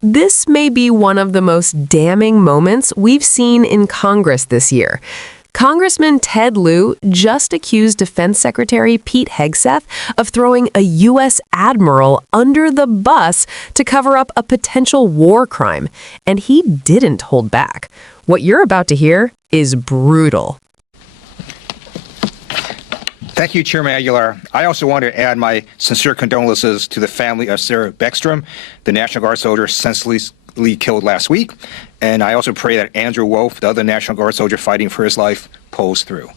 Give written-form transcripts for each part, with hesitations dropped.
This may be one of the most damning moments we've seen in Congress this year. Congressman Ted Lieu just accused Defense Secretary Pete Hegseth of throwing a U.S. Admiral under the bus to cover up a potential war crime, and he didn't hold back. What you're about to hear is brutal. Thank you, Chairman Aguilar. I also want to add my sincere condolences to the family of Sarah Beckstrom, the National Guard soldier senselessly killed last week. And I also pray that Andrew Wolf, the other National Guard soldier fighting for his life, pulls through.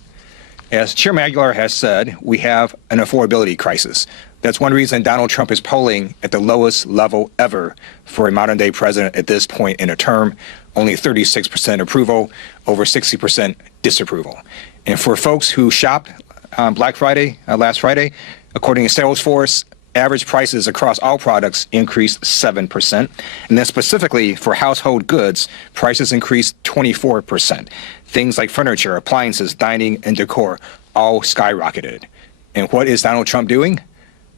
As Chairman Aguilar has said, we have an affordability crisis. That's one reason Donald Trump is polling at the lowest level ever for a modern-day president at this point in a term. Only 36% approval, over 60% disapproval. And for folks who shopped on Black Friday, last Friday, according to Salesforce, average prices across all products increased 7%. And then specifically for household goods, prices increased 24%. Things like furniture, appliances, dining, and decor all skyrocketed. And what is Donald Trump doing?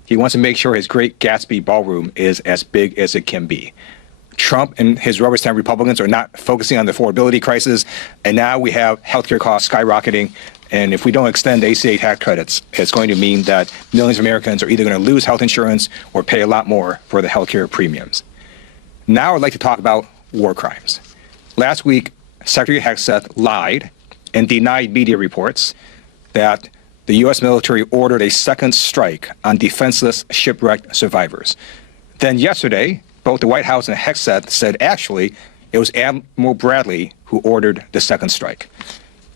He wants to make sure his Great Gatsby ballroom is as big as it can be. Trump and his rubber stamp Republicans are not focusing on the affordability crisis, and now we have healthcare costs skyrocketing. And if we don't extend the ACA tax credits, it's going to mean that millions of Americans are either going to lose health insurance or pay a lot more for the healthcare premiums. Now I'd like to talk about war crimes. Last week, Secretary Hegseth lied and denied media reports that the U.S. military ordered a second strike on defenseless shipwreck survivors. Then yesterday, both the White House and Hegseth said actually it was Admiral Bradley who ordered the second strike.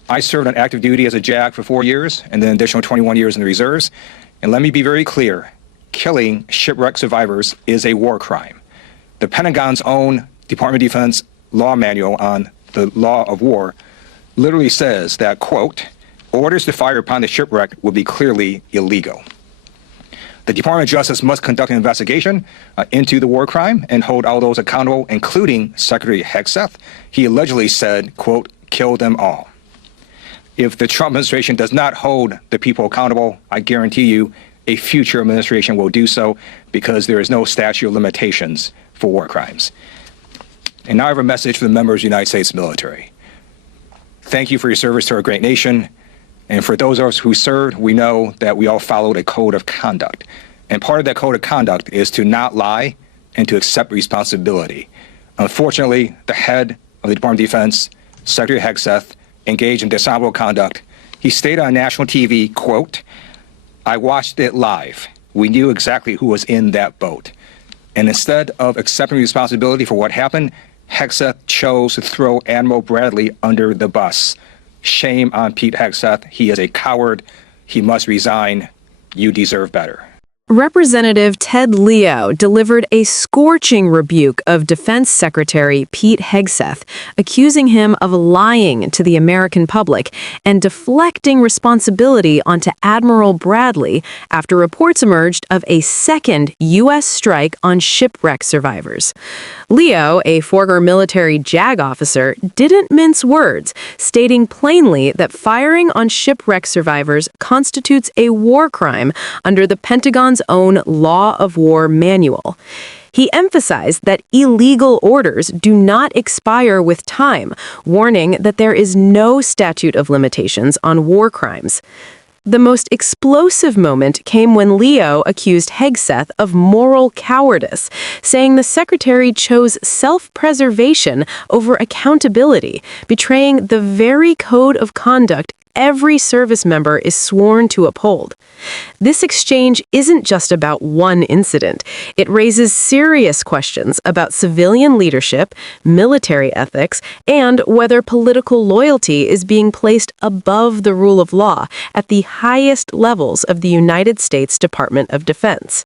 I served on active duty as a JAG for 4 years and then an additional 21 years in the reserves. And let me be very clear, killing shipwreck survivors is a war crime. The Pentagon's own Department of Defense law manual on the law of war literally says that, quote, orders to fire upon the shipwreck will be clearly illegal. The Department of Justice must conduct an investigation into the war crime and hold all those accountable, including Secretary Hegseth. He allegedly said, quote, kill them all. If the Trump administration does not hold the people accountable, I guarantee you a future administration will do so because there is no statute of limitations for war crimes. And now I have a message for the members of the United States military. Thank you for your service to our great nation. And for those of us who served, we know that we all followed a code of conduct. And part of that code of conduct is to not lie and to accept responsibility. Unfortunately, the head of the Department of Defense, Secretary Hegseth, engaged in dishonorable conduct. He stated on national TV, quote, I watched it live. We knew exactly who was in that boat. And instead of accepting responsibility for what happened, Hegseth chose to throw Admiral Bradley under the bus. Shame on Pete Hegseth. He is a coward. He must resign. You deserve better. Representative Ted Lieu delivered a scorching rebuke of Defense Secretary Pete Hegseth, accusing him of lying to the American public and deflecting responsibility onto Admiral Bradley after reports emerged of a second U.S. strike on shipwreck survivors. Lieu, a former military JAG officer, didn't mince words, stating plainly that firing on shipwreck survivors constitutes a war crime under the Pentagon's own Law of War manual. He emphasized that illegal orders do not expire with time, warning that there is no statute of limitations on war crimes. The most explosive moment came when Lieu accused Hegseth of moral cowardice, saying the secretary chose self-preservation over accountability, betraying the very code of conduct every service member is sworn to uphold. This exchange isn't just about one incident. It raises serious questions about civilian leadership, military ethics, and whether political loyalty is being placed above the rule of law at the highest levels of the United States Department of Defense.